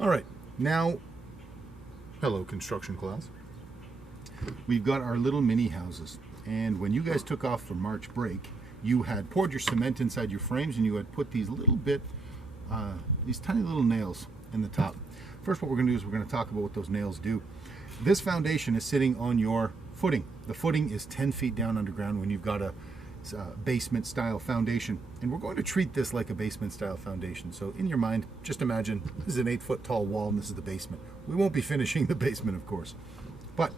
All right, now, hello construction class. We've got our little mini houses, and when you guys took off for March break, you had poured your cement inside your frames and you had put these these tiny little nails in the top. First, what we're going to do is we're going to talk about what those nails do. This foundation is sitting on your footing. The footing is 10 feet down underground when you've got a basement style foundation, and we're going to treat this like a basement style foundation. So in your mind, just imagine this is an 8-foot tall wall and this is the basement. We won't be finishing the basement, of course, but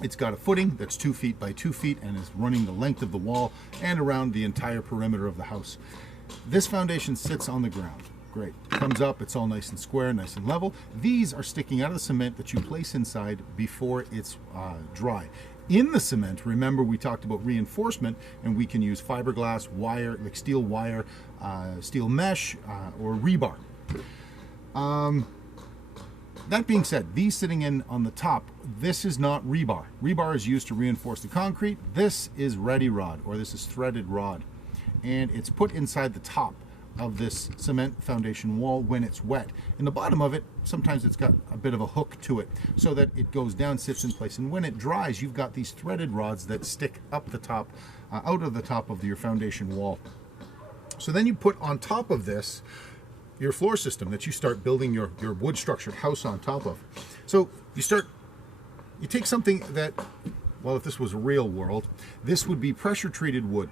it's got a footing that's 2 feet by 2 feet and is running the length of the wall and around the entire perimeter of the house. This foundation sits on the ground. Great. Comes up, it's all nice and square, nice and level. These are sticking out of the cement that you place inside before it's dry. In the cement, remember we talked about reinforcement, and we can use fiberglass, wire, like steel wire, steel mesh, or rebar. That being said, these sitting in on the top, this is not rebar. Rebar is used to reinforce the concrete. This is ready rod, or this is threaded rod, and it's put inside the top of this cement foundation wall when it's wet. In the bottom of it, sometimes it's got a bit of a hook to it so that it goes down, sits in place, and when it dries, you've got these threaded rods that stick up the top, out of the top of your foundation wall. So then you put on top of this your floor system that you start building your wood structured house on top of. So you take something that, well, if this was a real world, this would be pressure treated wood.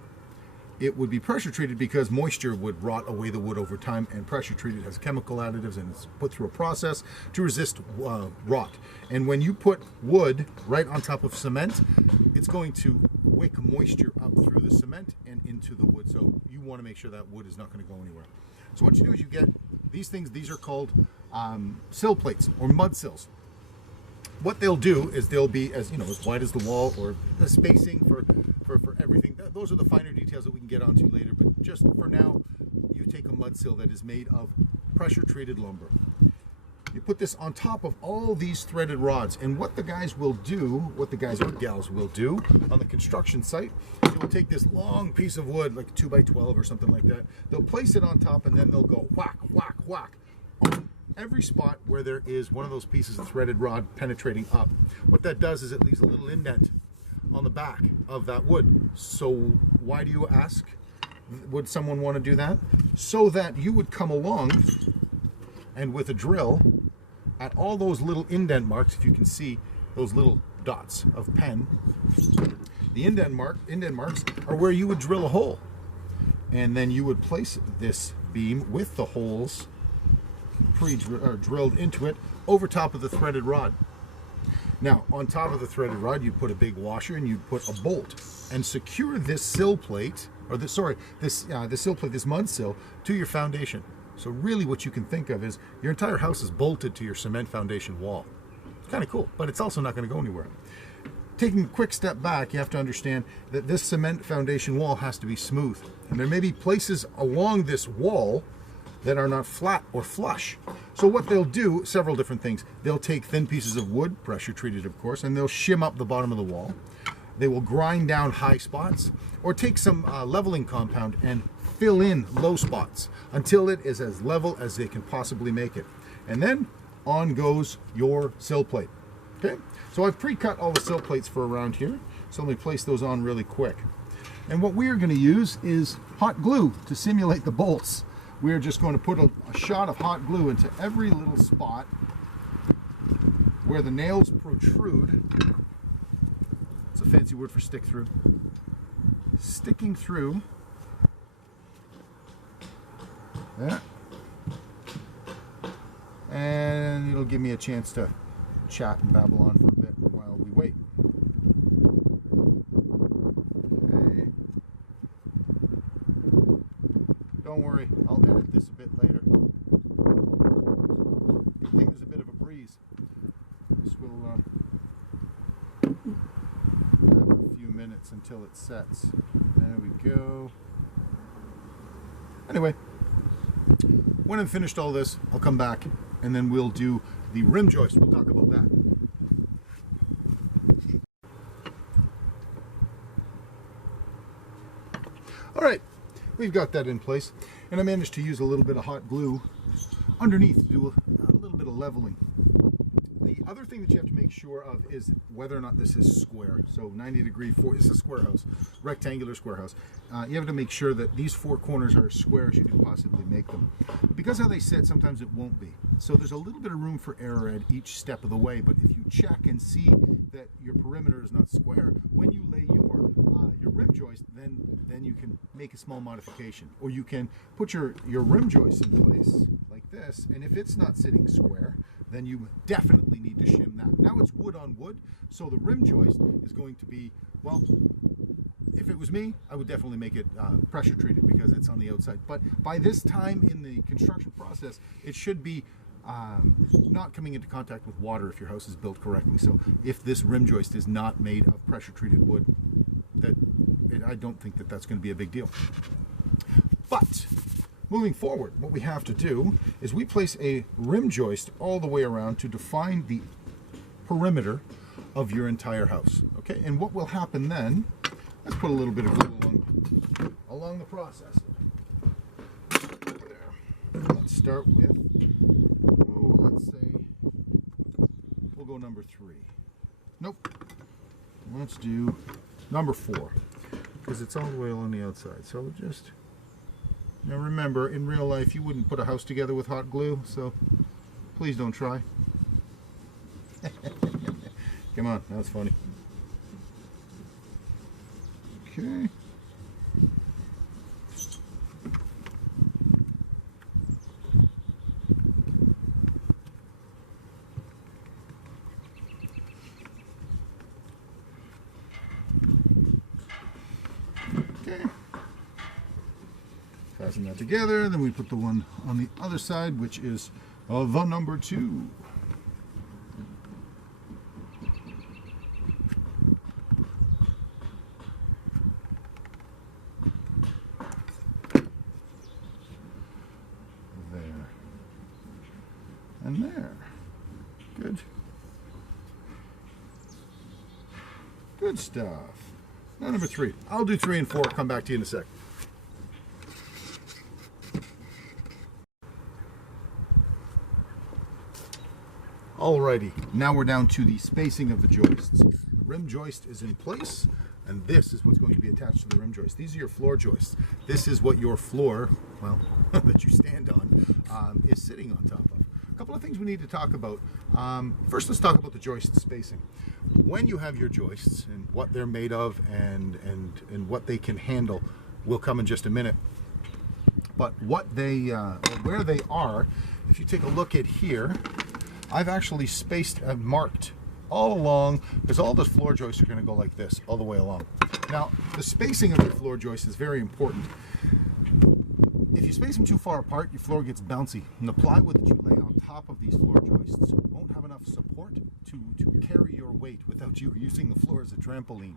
It would be pressure treated because moisture would rot away the wood over time, and pressure treated has chemical additives and it's put through a process to resist rot. And when you put wood right on top of cement, it's going to wick moisture up through the cement and into the wood. So you want to make sure that wood is not going to go anywhere. So what you do is you get these things. These are called sill plates or mud sills. What they'll do is they'll be as wide as the wall, or the spacing for everything. Those are the finer details that we can get onto later, but just for now, you take a mud sill that is made of pressure treated lumber. You put this on top of all these threaded rods, and what the guys or gals will do on the construction site, they will take this long piece of wood, like 2 by 12 or something like that. They'll place it on top, and then they'll go whack, whack, whack on every spot where there is one of those pieces of threaded rod penetrating up. What that does is it leaves a little indent on the back of that wood. So why do you ask? Would someone want to do that? So that you would come along and with a drill at all those little indent marks, if you can see those little dots of pen, the indent marks are where you would drill a hole. And then you would place this beam with the holes drilled into it over top of the threaded rod. Now, on top of the threaded rod, you put a big washer and you put a bolt and secure this sill plate, or this sill plate, this mud sill, to your foundation. So really what you can think of is your entire house is bolted to your cement foundation wall. It's kind of cool, but it's also not going to go anywhere. Taking a quick step back, you have to understand that this cement foundation wall has to be smooth. And there may be places along this wall that are not flat or flush. So what they'll do, several different things. They'll take thin pieces of wood, pressure treated of course, and they'll shim up the bottom of the wall. They will grind down high spots, or take some leveling compound and fill in low spots until it is as level as they can possibly make it. And then on goes your sill plate. Okay, so I've pre-cut all the sill plates for around here, so let me place those on really quick. And what we're going to use is hot glue to simulate the bolts. We're just going to put a shot of hot glue into every little spot where the nails protrude. It's a fancy word for stick through. Sticking through. There. And it'll give me a chance to chat and babble on for a bit while we wait. Okay. Don't worry, I'll edit this a bit later. I think there's a bit of a breeze. This will have a few minutes until it sets. There we go. Anyway, when I've finished all this, I'll come back and then we'll do the rim joist. We'll talk about that. All right, we've got that in place, and I managed to use a little bit of hot glue underneath to do a little bit of leveling. The other thing that you have to make sure of is whether or not this is square. So 90-degree, this is a square house, rectangular square house. You have to make sure that these four corners are as square as you can possibly make them. Because how they sit, sometimes it won't be. So there's a little bit of room for error at each step of the way, but if you check and see that your perimeter is not square, when you lay your rim joist, then you can make a small modification. Or you can put your rim joist in place like this, and if it's not sitting square, then you definitely need to shim that. Now it's wood on wood, so the rim joist is going to be, well, if it was me, I would definitely make it pressure treated because it's on the outside. But by this time in the construction process, it should be not coming into contact with water if your house is built correctly. So if this rim joist is not made of pressure treated wood, I don't think that that's going to be a big deal. But moving forward, what we have to do is we place a rim joist all the way around to define the perimeter of your entire house. Okay, and what will happen then, let's put a little bit of glue along the process. There. Let's start with, let's say, we'll go number 3. Nope. Let's do number 4, because it's all the way along the outside. So we'll just, now remember, in real life, you wouldn't put a house together with hot glue, so please don't try. Come on, that's funny. Okay. Okay. Fasten that together, then we put the one on the other side, which is the number 2. There. And there. Good. Good stuff. Now number 3. I'll do 3 and 4, come back to you in a sec. Alrighty, now we're down to the spacing of the joists. The rim joist is in place, and this is what's going to be attached to the rim joist. These are your floor joists. This is what your floor, well, that you stand on, is sitting on top of. A couple of things we need to talk about. First, let's talk about the joist spacing. When you have your joists and what they're made of and what they can handle will come in just a minute. But what they, where they are, if you take a look at here, I've actually spaced and marked all along, because all the floor joists are going to go like this all the way along. Now, the spacing of your floor joist is very important. If you space them too far apart, your floor gets bouncy, and the plywood that you lay on top of these floor joists won't have enough support to carry your weight without you using the floor as a trampoline.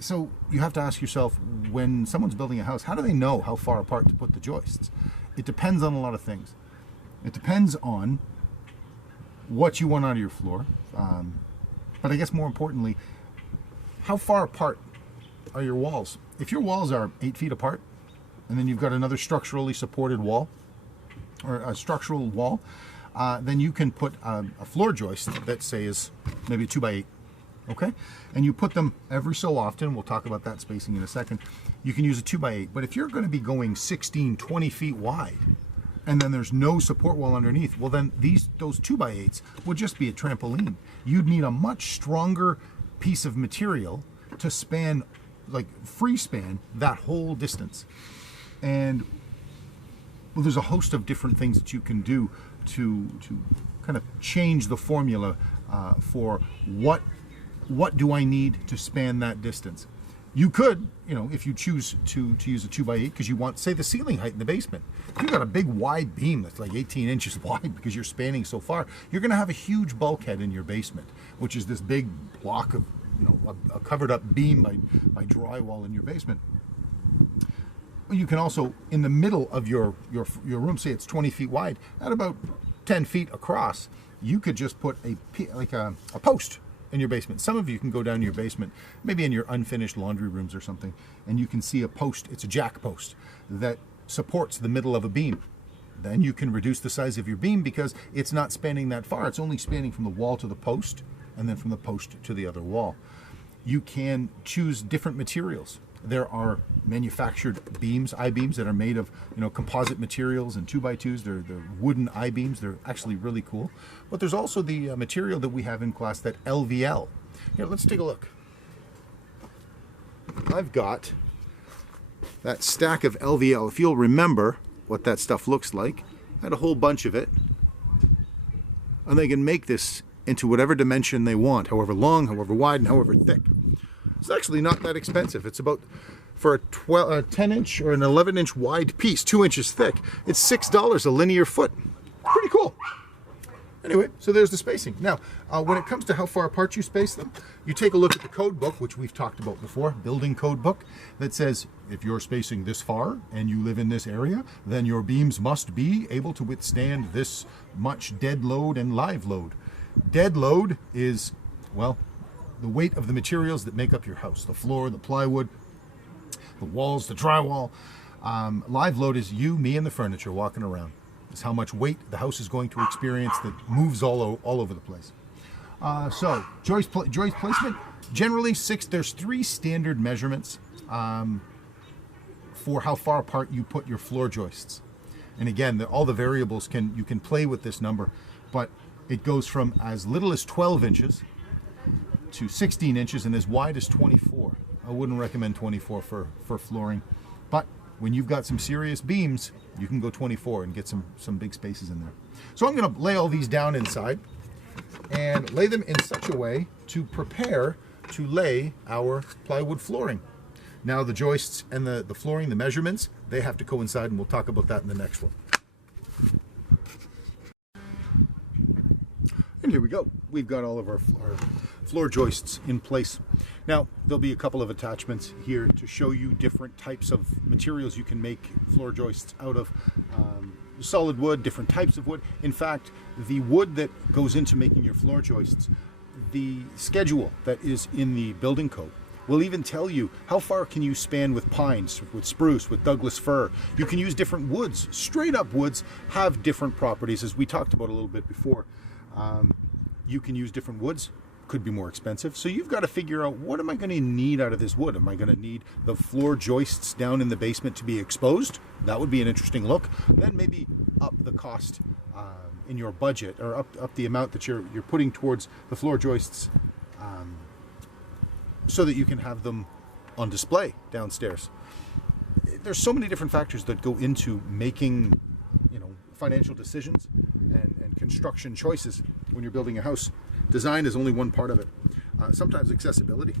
So you have to ask yourself, when someone's building a house, how do they know how far apart to put the joists? It depends on a lot of things. It depends on what you want out of your floor, but I guess more importantly, how far apart are your walls? If your walls are 8 feet apart, and then you've got another structurally supported wall, or a structural wall, then you can put a floor joist that, say, is maybe 2 by 8, okay? And you put them every so often. We'll talk about that spacing in a second. You can use a 2 by 8, but if you're going to be going 16, 20 feet wide, and then there's no support wall underneath, well then those 2 by 8s would just be a trampoline. You'd need a much stronger piece of material to span, like free span, that whole distance. And well, there's a host of different things that you can do to kind of change the formula for what do I need to span that distance. You could, you know, if you choose to use a 2 by 8 because you want, say, the ceiling height in the basement. If you've got a big wide beam that's like 18 inches wide because you're spanning so far, you're going to have a huge bulkhead in your basement, which is this big block of, you know, a covered up beam by drywall in your basement. You can also, in the middle of your room, say it's 20 feet wide, at about 10 feet across, you could just put a post in your basement. Some of you can go down to your basement, maybe in your unfinished laundry rooms or something, and you can see a post. It's a jack post that supports the middle of a beam. then you can reduce the size of your beam because it's not spanning that far. It's only spanning from the wall to the post and then from the post to the other wall. You can choose different materials. There are manufactured beams, I-beams, that are made of, composite materials and 2x2s. They're wooden I-beams. They're actually really cool. But there's also the material that we have in class, that LVL. Here, let's take a look. I've got that stack of LVL. If you'll remember what that stuff looks like, I had a whole bunch of it. And they can make this into whatever dimension they want, however long, however wide, and however thick. It's actually not that expensive. It's about, for a 10-inch or an 11-inch wide piece, 2 inches thick, it's $6 a linear foot. Pretty cool. Anyway, so there's the spacing. Now, when it comes to how far apart you space them, you take a look at the code book, which we've talked about before, building code book, that says if you're spacing this far and you live in this area, then your beams must be able to withstand this much dead load and live load. Dead load is, well, the weight of the materials that make up your house, the floor, the plywood, the walls, the drywall. Live load is you, me, and the furniture walking around. It's how much weight the house is going to experience that moves all over the place. So joist placement, generally there's 3 standard measurements for how far apart you put your floor joists. And again, all the variables you can play with this number, but it goes from as little as 12 inches to 16 inches and as wide as 24. I wouldn't recommend 24 for flooring, but when you've got some serious beams, you can go 24 and get some big spaces in there. So I'm going to lay all these down inside and lay them in such a way to prepare to lay our plywood flooring. Now the joists and the flooring, the measurements, they have to coincide, and we'll talk about that in the next one. And here we go. We've got all of our floor joists in place. Now, there'll be a couple of attachments here to show you different types of materials you can make floor joists out of. Solid wood, different types of wood. In fact, the wood that goes into making your floor joists, the schedule that is in the building code will even tell you how far can you span with pines, with spruce, with Douglas fir. You can use different woods. Straight up woods have different properties, as we talked about a little bit before. You can use different woods, could be more expensive. So you've got to figure out, what am I going to need out of this wood? Am I going to need the floor joists down in the basement to be exposed? That would be an interesting look. Then maybe up the cost in your budget, or up the amount that you're putting towards the floor joists, so that you can have them on display downstairs. There's so many different factors that go into making, financial decisions and construction choices when you're building a house. Design is only one part of it. Sometimes accessibility.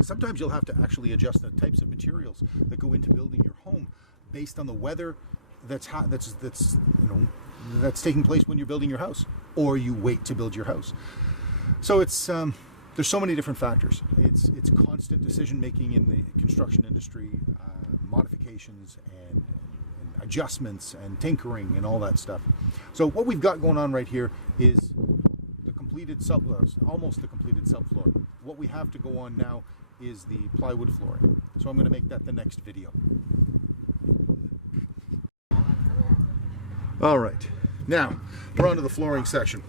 Sometimes you'll have to actually adjust the types of materials that go into building your home based on the weather that's taking place when you're building your house, or you wait to build your house. So it's there's so many different factors. It's constant decision making in the construction industry, modifications and adjustments and tinkering and all that stuff. So what we've got going on right here is the completed subfloor, almost the completed subfloor. What we have to go on now is the plywood flooring. So I'm going to make that the next video. All right, now we're on to the flooring section.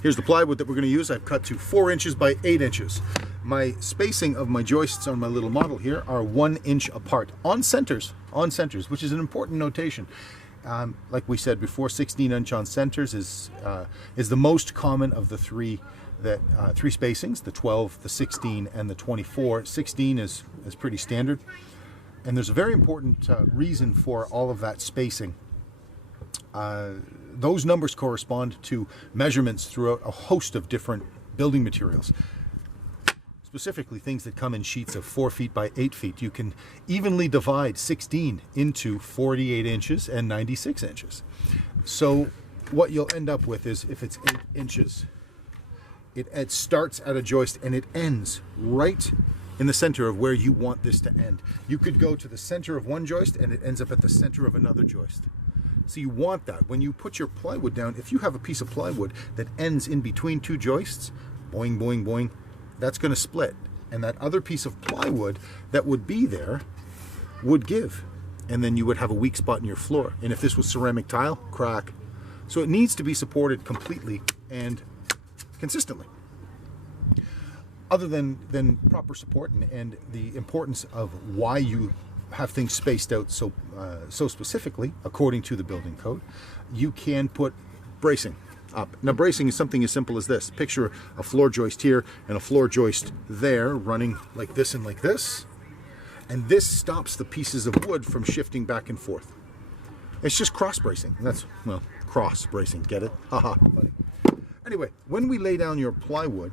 Here's the plywood that we're going to use. I've cut to 4 inches by 8 inches. My spacing of my joists on my little model here are 1 inch apart on centers, which is an important notation. Like we said before, 16-inch on centers is the most common of the three spacings: the 12, the 16, and the 24. 16 is pretty standard, and there's a very important reason for all of that spacing. Those numbers correspond to measurements throughout a host of different building materials. Specifically things that come in sheets of 4 feet by 8 feet. You can evenly divide 16 into 48 inches and 96 inches. So what you'll end up with is, if it's 8 inches, it starts at a joist and it ends right in the center of where you want this to end. You could go to the center of one joist and it ends up at the center of another joist. So you want that. When you put your plywood down, if you have a piece of plywood that ends in between two joists, boing, boing, boing, that's going to split. And that other piece of plywood that would be there would give. and then you would have a weak spot in your floor. And if this was ceramic tile, crack. So it needs to be supported completely and consistently. Other than proper support and the importance of why you have things spaced out so specifically, according to the building code, you can put bracing up. Now bracing is something as simple as this. Picture a floor joist here and a floor joist there running like this and like this. And this stops the pieces of wood from shifting back and forth. It's just cross bracing. That's, well, cross bracing, get it? Haha, funny. Anyway, when we lay down your plywood,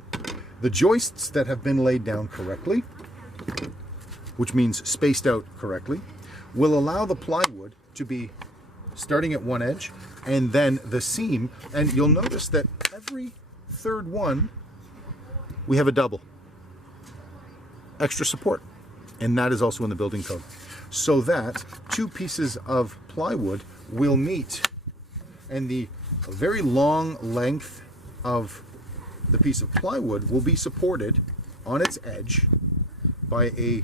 the joists that have been laid down correctly, which means spaced out correctly, will allow the plywood to be starting at one edge and then the seam, and you'll notice that every third one we have a double extra support, and that is also in the building code, so that two pieces of plywood will meet, and the very long length of the piece of plywood will be supported on its edge by a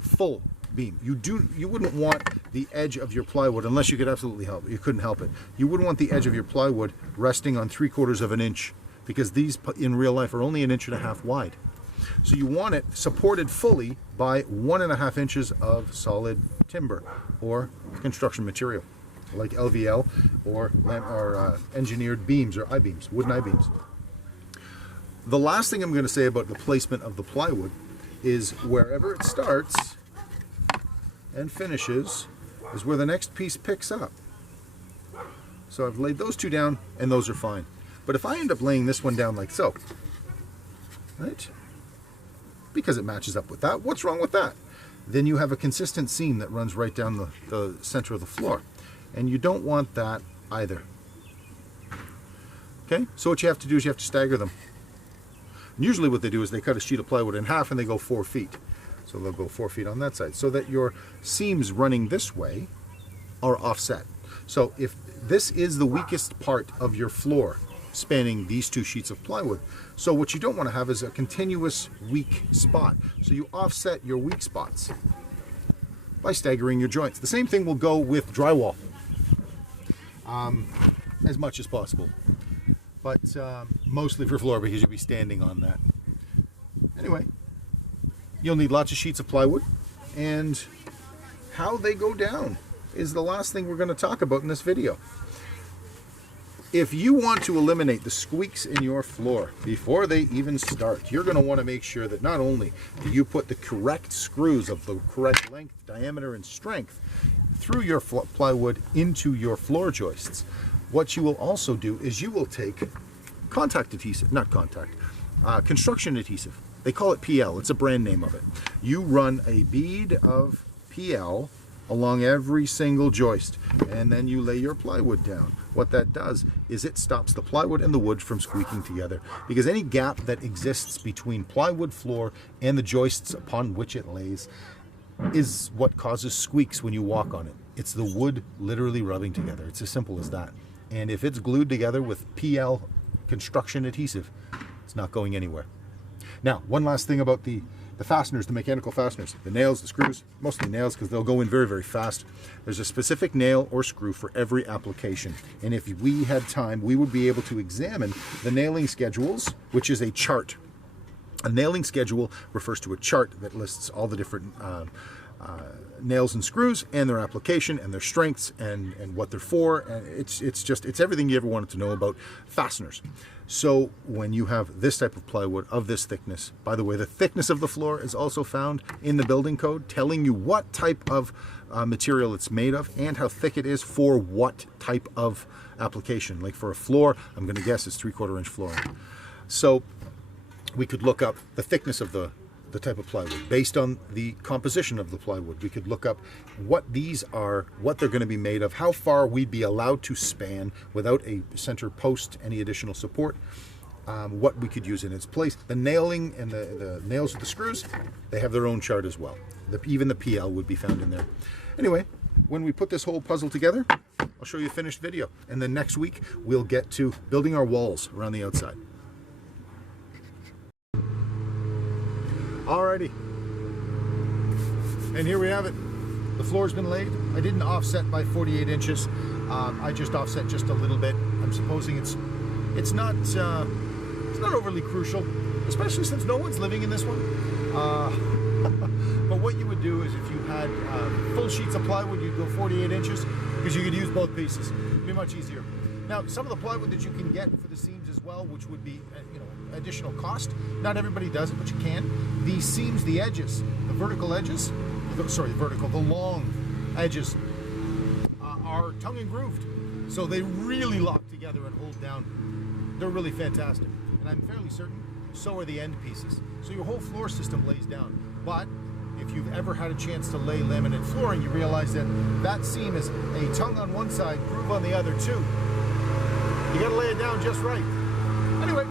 full beam. You wouldn't want the edge of your plywood, unless you could absolutely help it, you couldn't help it, you wouldn't want the edge of your plywood resting on 3/4 of an inch, because these in real life are only 1.5 inches wide. So you want it supported fully by 1.5 inches of solid timber or construction material like LVL or engineered beams or I-beams, wooden I-beams. The last thing I'm going to say about the placement of the plywood is wherever it starts and finishes is where the next piece picks up. So I've laid those two down and those are fine. But if I end up laying this one down like so, right? Because it matches up with that, what's wrong with that? Then you have a consistent seam that runs right down the center of the floor. And you don't want that either. Okay, so what you have to do is you have to stagger them. And usually what they do is they cut a sheet of plywood in half and they go 4 feet. So they'll go 4 feet on that side, so that your seams running this way are offset. So if this is the weakest part of your floor, spanning these two sheets of plywood, so what you don't want to have is a continuous weak spot. So you offset your weak spots by staggering your joints. The same thing will go with drywall, as much as possible, but mostly for floor, because you'll be standing on that. Anyway, you'll need lots of sheets of plywood, and how they go down is the last thing we're going to talk about in this video. If you want to eliminate the squeaks in your floor before they even start, you're going to want to make sure that not only do you put the correct screws of the correct length, diameter, and strength through your plywood into your floor joists, what you will also do is you will take contact adhesive, construction adhesive. They call it PL, it's a brand name of it. You run a bead of PL along every single joist, and then you lay your plywood down. What that does is it stops the plywood and the wood from squeaking together, because any gap that exists between plywood floor and the joists upon which it lays is what causes squeaks when you walk on it. It's the wood literally rubbing together. It's as simple as that. And if it's glued together with PL construction adhesive, it's not going anywhere. Now, one last thing about the fasteners, the mechanical fasteners, the nails, the screws, mostly nails because they'll go in very, very fast. There's a specific nail or screw for every application. And if we had time, we would be able to examine the nailing schedules, which is a chart. A nailing schedule refers to a chart that lists all the different nails and screws and their application and their strengths and what they're for. And it's everything you ever wanted to know about fasteners. So when you have this type of plywood of this thickness, by the way, the thickness of the floor is also found in the building code, telling you what type of material it's made of and how thick it is for what type of application. Like for a floor, I'm going to guess it's 3/4 inch flooring. So we could look up the thickness of the type of plywood based on the composition of the plywood. We could look up what these are, what they're going to be made of, how far we'd be allowed to span without a center post, any additional support, what we could use in its place. The nailing and the nails with the screws, they have their own chart as well. Even the PL would be found in there. Anyway, when we put this whole puzzle together, I'll show you a finished video. And then next week, we'll get to building our walls around the outside. Alrighty, and here we have it. The floor's been laid. I didn't offset by 48 inches. I just offset just a little bit. I'm supposing it's not overly crucial, especially since no one's living in this one. But what you would do is if you had full sheets of plywood, you'd go 48 inches because you could use both pieces. It'd be much easier. Now, some of the plywood that you can get for the seams as well, which would be additional cost. Not everybody does it, but you can. The seams, the edges, the vertical edges, the long edges are tongue and grooved, so they really lock together and hold down. They're really fantastic, and I'm fairly certain so are the end pieces. So your whole floor system lays down. But if you've ever had a chance to lay laminate flooring, you realize that that seam is a tongue on one side, groove on the other too. You got to lay it down just right. Anyway,